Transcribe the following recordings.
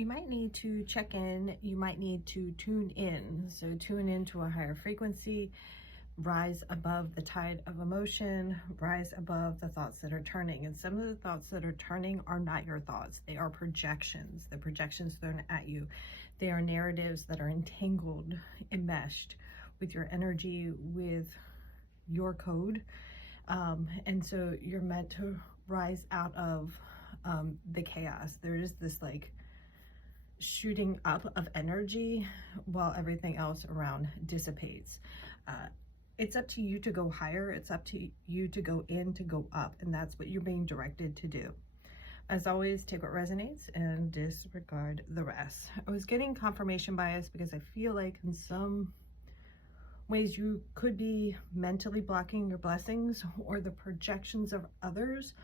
you might need to check in, you might need to tune in. So tune into a higher frequency, rise above the tide of emotion, rise above the thoughts that are turning. And some of the thoughts that are turning are not your thoughts. They are projections. The projections thrown at you. They are narratives that are entangled, enmeshed with your energy, with your code. And so you're meant to rise out of the chaos. There is this like shooting up of energy while everything else around dissipates. It's up to you to go higher. It's up to you to go in, to go up. And that's what you're being directed to do. As always, take what resonates and disregard the rest. I was getting confirmation bias because I feel like in some ways you could be mentally blocking your blessings, or the projections of others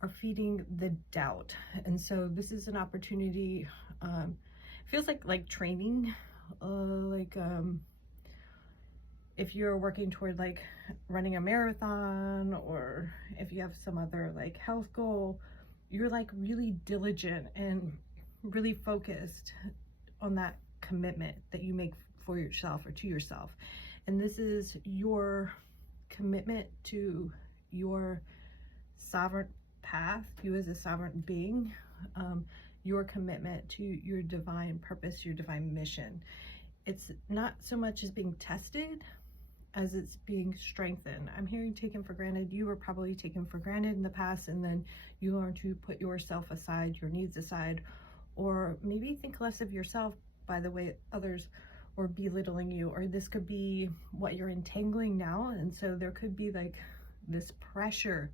are feeding the doubt. And so this is an opportunity, feels like training, if you're working toward like running a marathon, or if you have some other like health goal, you're like really diligent and really focused on that commitment that you make for yourself or to yourself. And this is your commitment to your sovereign path, you as a sovereign being, your commitment to your divine purpose, your divine mission. It's not so much as being tested as it's being strengthened. I'm hearing taken for granted. You were probably taken for granted in the past, and then you learn to put yourself aside, your needs aside, or maybe think less of yourself by the way others or belittling you, or this could be what you're entangling now. And so there could be like this pressure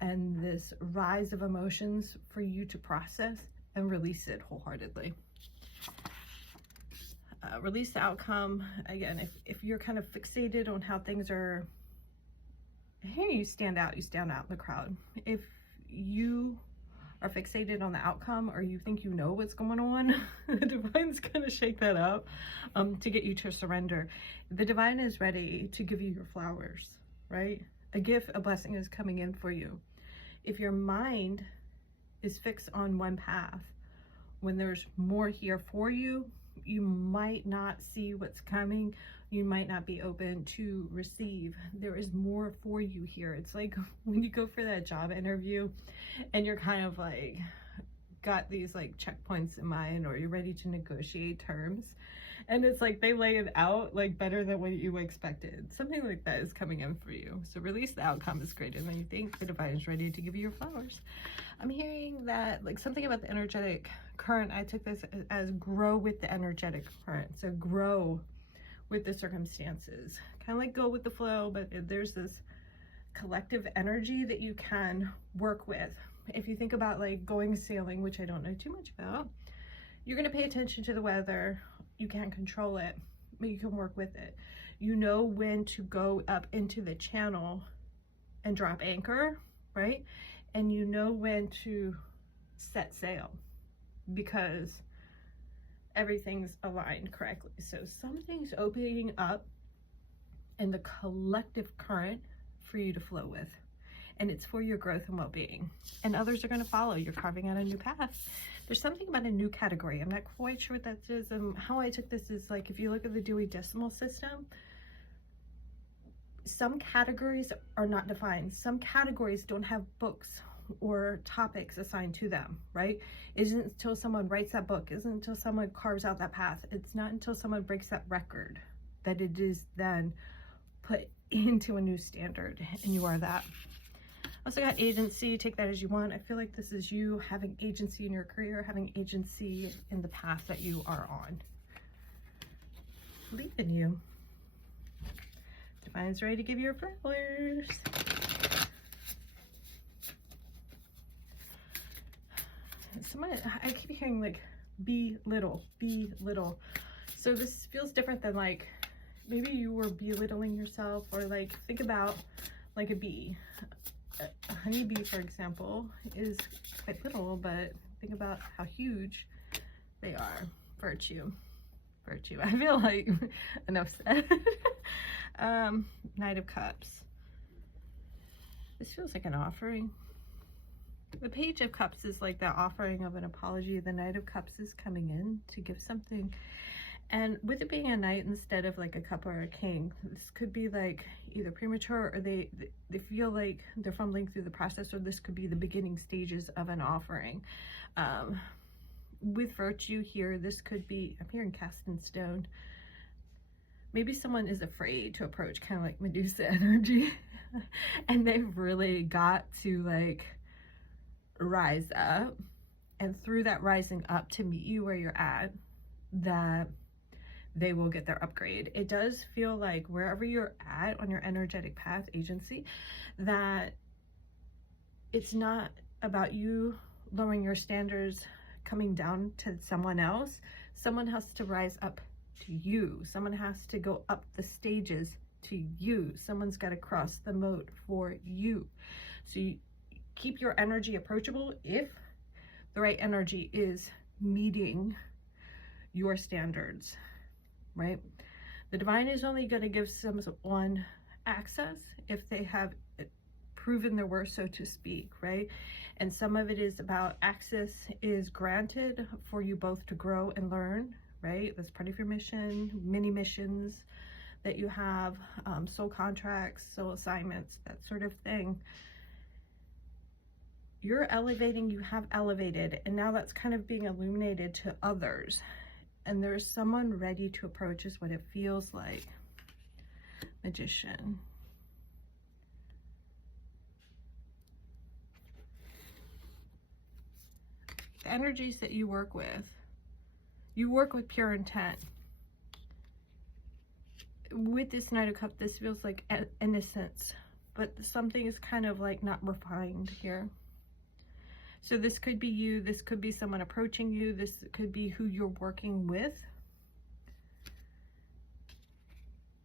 and this rise of emotions for you to process and release it wholeheartedly. Release the outcome. Again, if you're kind of fixated on how things are, here you stand out in the crowd. If you are fixated on the outcome, or you think you know what's going on, the divine's gonna shake that up to get you to surrender. The divine is ready to give you your flowers, right? A gift, a blessing is coming in for you. If your mind is fixed on one path, when there's more here for you, you might not see what's coming. You might not be open to receive. There is more for you here. It's like when you go for that job interview and you're kind of like got these like checkpoints in mind, or you're ready to negotiate terms, and it's like they lay it out like better than what you expected. Something like that is coming in for you. So release the outcome is greater than you think. The divine is ready to give you your flowers. I'm hearing that like something about the energetic current. I took this as grow with the energetic current. So grow with the circumstances, kind of like go with the flow, but there's this collective energy that you can work with. If you think about like going sailing, which I don't know too much about, you're going to pay attention to the weather. You can't control it, but you can work with it. You know when to go up into the channel and drop anchor, right? And you know when to set sail, because everything's aligned correctly. So something's opening up in the collective current for you to flow with, and it's for your growth and well-being, and others are going to follow. You're carving out a new path. There's something about a new category. I'm not quite sure what that is. How I took this is like, if you look at the Dewey Decimal System, some categories are not defined. Some categories don't have books or topics assigned to them, right? It isn't until someone writes that book, isn't until someone carves out that path, it's not until someone breaks that record that it is then put into a new standard, and you are that. Also got agency. Take that as you want. I feel like this is you having agency in your career, having agency in the path that you are on. Believe in you. Divine's ready to give you your flowers. I keep hearing like be little, be little. So this feels different than like maybe you were belittling yourself, or like think about like a bee. A honeybee, for example, is quite little, but think about how huge they are. Virtue. I feel like enough said. Knight of Cups. This feels like an offering. The Page of Cups is like that offering of an apology. The Knight of Cups is coming in to give something. And with it being a knight instead of like a cup or a king, this could be like either premature, or they feel like they're fumbling through the process, or this could be the beginning stages of an offering. With virtue here, this could be, I'm hearing cast in stone. Maybe someone is afraid to approach, kind of like Medusa energy. And they've really got to like rise up, and through that rising up to meet you where you're at, that they will get their upgrade. It does feel like wherever you're at on your energetic path, agency, that it's not about you lowering your standards, coming down to someone else. Someone has to rise up to you. Someone has to go up the stages to you. Someone's got to cross the moat for you. So you keep your energy approachable if the right energy is meeting your standards, right? The divine is only going to give someone access if they have proven their worth, so to speak, right? And some of it is about access is granted for you both to grow and learn, right? That's part of your mission, mini missions that you have, soul contracts, soul assignments, that sort of thing. You're elevating, you have elevated, and now that's kind of being illuminated to others. And there's someone ready to approach, is what it feels like. Magician. The energies that you work with pure intent. With this Knight of Cups, this feels like innocence, but something is kind of like not refined here. So this could be you, this could be someone approaching you, this could be who you're working with.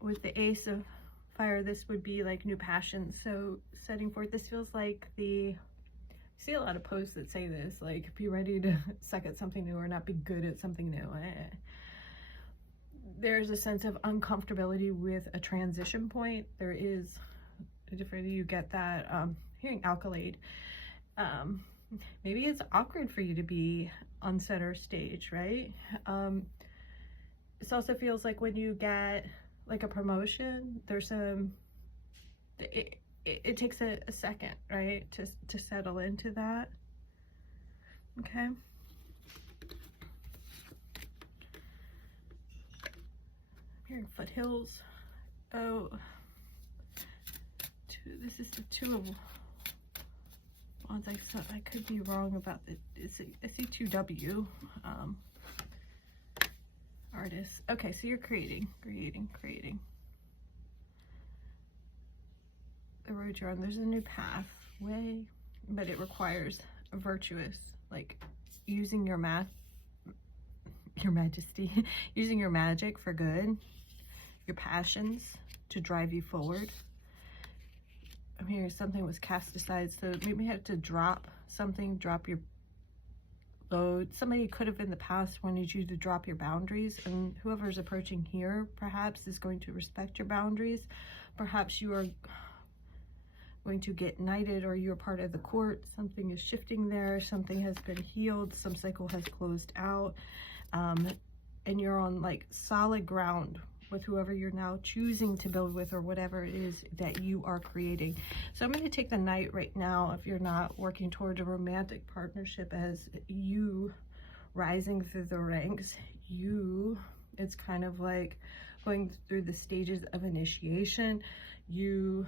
With the Ace of Fire, this would be like new passion. So setting forth, this feels like I see a lot of posts that say this, like be ready to suck at something new or not be good at something new. There's a sense of uncomfortability with a transition point. There is a different, you get that, hearing alkalade. Maybe it's awkward for you to be on center stage, right? This also feels like when you get like a promotion, there's it takes a second, right, to settle into that. Okay. I'm hearing foothills. Oh, this is the Two of Wands. I could be wrong about the, I see 2W. Artist. Okay, so you're creating. The road you're on, there's a new pathway, but it requires a virtuous, like using your majesty, using your magic for good, your passions to drive you forward. I'm hearing something was cast aside, so maybe you had to drop something, drop your load. Somebody could have in the past wanted you to drop your boundaries, and whoever's approaching here perhaps is going to respect your boundaries. Perhaps you are going to get knighted, or you're part of the court. Something is shifting there, something has been healed, some cycle has closed out, and you're on like solid ground with whoever you're now choosing to build with, or whatever it is that you are creating. So I'm going to take the Knight right now, if you're not working toward a romantic partnership, as you rising through the ranks. It's kind of like going through the stages of initiation, you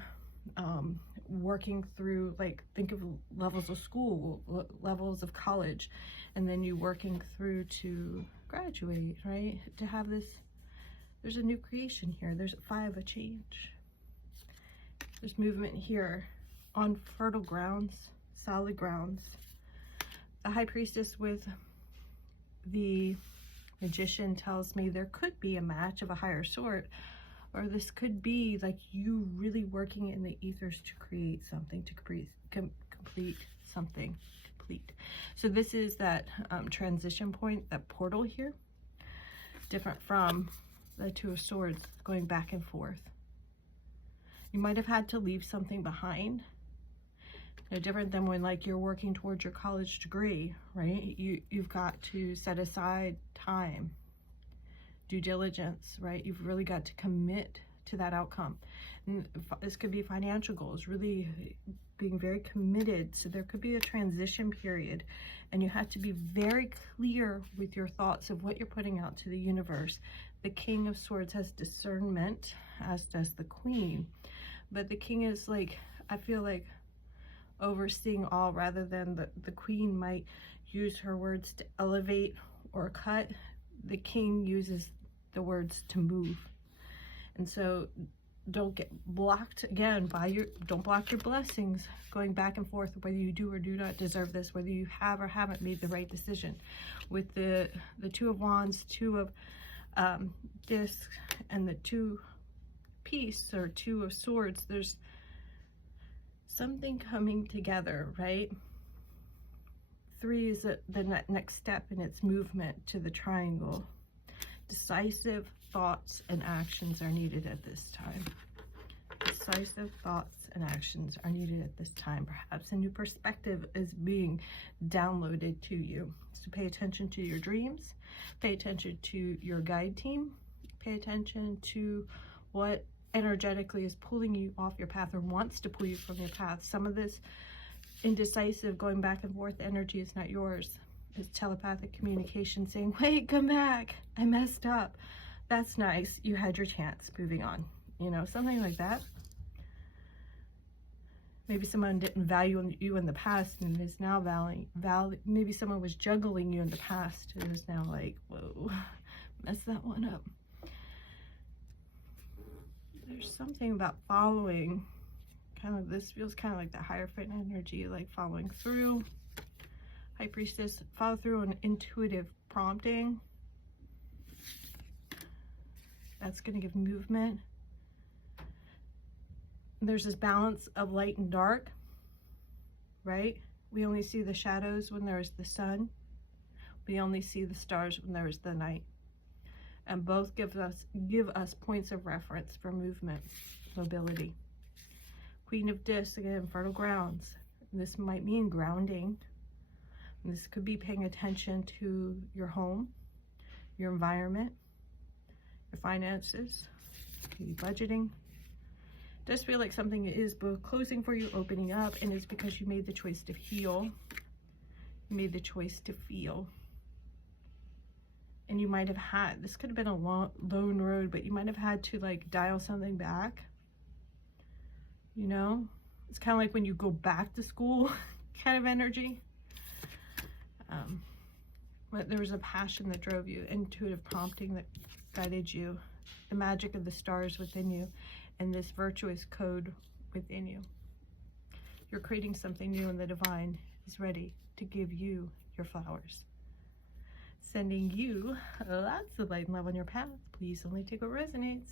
working through, like, think of levels of school, levels of college, and then you working through to graduate, right? To have this, there's a new creation here. There's a change. There's movement here on fertile grounds, solid grounds. The High Priestess with the Magician tells me there could be a match of a higher sort, or this could be like you really working in the ethers to create something, to complete something. So this is that transition point, that portal here, different from the Two of Swords, going back and forth. You might have had to leave something behind. No different than when like you're working towards your college degree, right? You've got to set aside time, due diligence, right? You've really got to commit to that outcome. And this could be financial goals, really being very committed. So there could be a transition period, and you have to be very clear with your thoughts of what you're putting out to the universe. The King of Swords has discernment, as does the Queen. But the King is like, I feel like, overseeing all, rather than the Queen might use her words to elevate or cut. The King uses the words to move. And so don't get blocked again by don't block your blessings going back and forth, whether you do or do not deserve this, whether you have or haven't made the right decision. With the Two of Wands, Two of Discs, and the Two Peace, or Two of Swords, there's something coming together, right? Three is the next step in its movement to the triangle. Decisive thoughts and actions are needed at this time. Decisive thoughts and actions are needed at this time. Perhaps a new perspective is being downloaded to you. So pay attention to your dreams. Pay attention to your guide team. Pay attention to what energetically is pulling you off your path, or wants to pull you from your path. Some of this indecisive, going back and forth energy is not yours. It's telepathic communication saying, wait, come back, I messed up. That's nice, you had your chance, moving on. You know, something like that. Maybe someone didn't value you in the past and is now maybe someone was juggling you in the past and is now like, whoa, messed that one up. There's something about following, kind of, this feels kind of like the Hierophant energy, like following through. High Priestess, follow through on intuitive prompting. That's going to give movement. There's this balance of light and dark, right? We only see the shadows when there is the sun. We only see the stars when there is the night. And both give us points of reference for movement, mobility. Queen of Discs, again, fertile grounds. This might mean grounding. This could be paying attention to your home, your environment, your finances, maybe budgeting. It does feel like something is both closing for you, opening up, and it's because you made the choice to heal. You made the choice to feel. And you might have had, this could have been a lone road, but you might have had to like dial something back. You know, it's kind of like when you go back to school kind of energy. But there was a passion that drove you, intuitive prompting that guided you, the magic of the stars within you, and this virtuous code within you. You're creating something new, and the divine is ready to give you your flowers. Sending you lots of light and love on your path. Please only take what resonates.